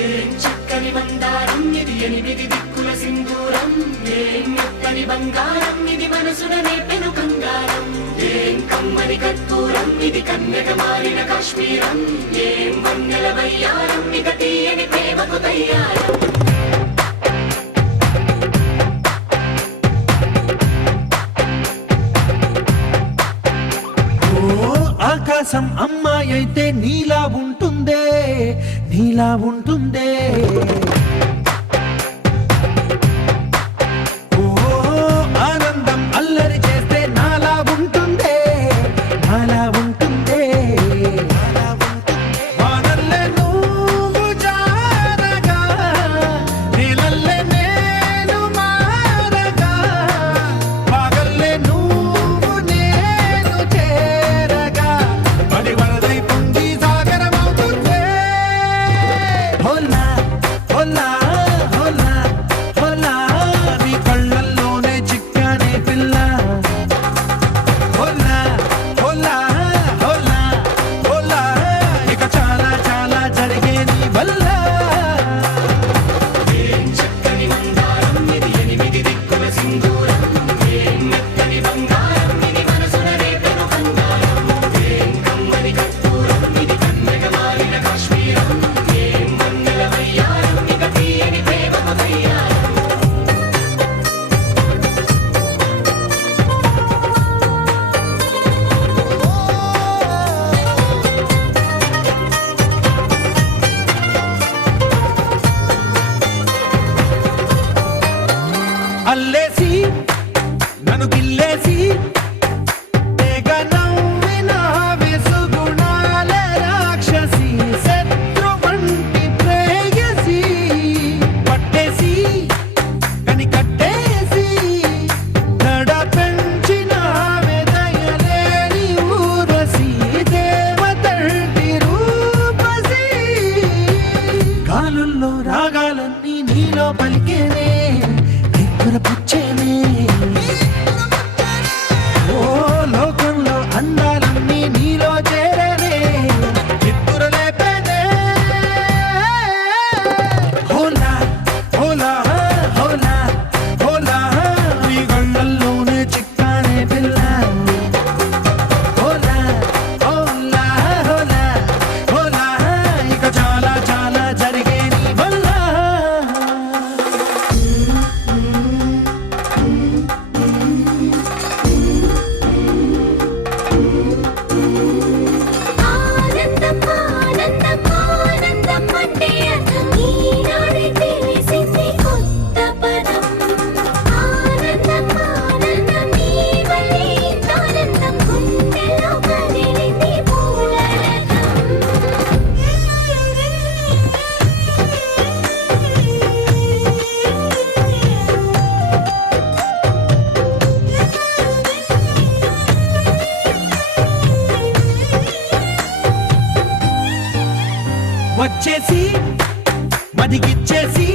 ఏం చక్కని మందారం ఇది ఎనిమిది దిక్కుల సింధూరం ఏం మెత్తని బంగారం ఇది మనసుననే పెను కంగారం ఏం కమ్మని కర్పూరం ఇది కన్యక మారిన కాశ్మీరం ఏం వన్నెల వయ్యారం ఇక తీయని ప్రేమకు తయ్యారం ఆకాశం అమ్మాయి అయితే నీలా ఉంటుందే నీలా ఉంటుందే ఓ ఆనందం అల్లరి చేస్తే నాలా ఉంటుందే నాలా ఉంటుందే వానల్లే నువ్వు జారగా నీలల్లే నేను మారగా పగల్లే నువ్వు నేను చేరగా పడి వరదై పొంగి సాగరమవుతుందే హోలా హోలా హోలా హోలా నీ కళ్ళల్లోనే చిక్కానే పిల్ల హోలా హోలా హోలా హోలా ఇక చాలా చాలా జరిగే నీ వల్ల ఏం చక్కని మందారం ఇది ఎనిమిది దిక్కుల సింధూరం ఏం మెత్తని బంగారం ఇది మనసుననే పెను కంగారం ఏం కమ్మని కర్పూరం ఇది కన్యక మారిన కాశ్మీరం ఏం వన్నెల వయ్యారం ఇక తీయని ప్రేమకు తయ్యారం అల్లేసి నన్ను గిల్లేసి తెగ నవ్విన వెసుగుణాల రాక్షసి శత్రు వంటి ప్రేయసి పట్టేసి కని కట్టేసి దడ పెంచిన దయలేని ఊరసి దేవతంటి రూపసి గాలుల్లో రాగాలన్నీ నీలో పలికేనే పుచ్చేనే ఓ లోకంలో అందాలన్నీ నీలో చేరనే చిత్తుర లేపేనే హోలా హోలా హోలా హోలా నీ గంగల్లోనే చిక్కానే పిల్ల హోలా హోలా హోలా హోలా ఇక చాలా చాలా జరిగే నీ వల్ల ఆనందం ఆనందం ఆనందం అంటే అర్థం ఈనాడే తెలిసింది కొత్త పదం ఆనందం ఆనందం నీ వల్లే ఆనందం గుండెలో కదిలింది పూల వచ్చేసి మదిగిచ్చేసి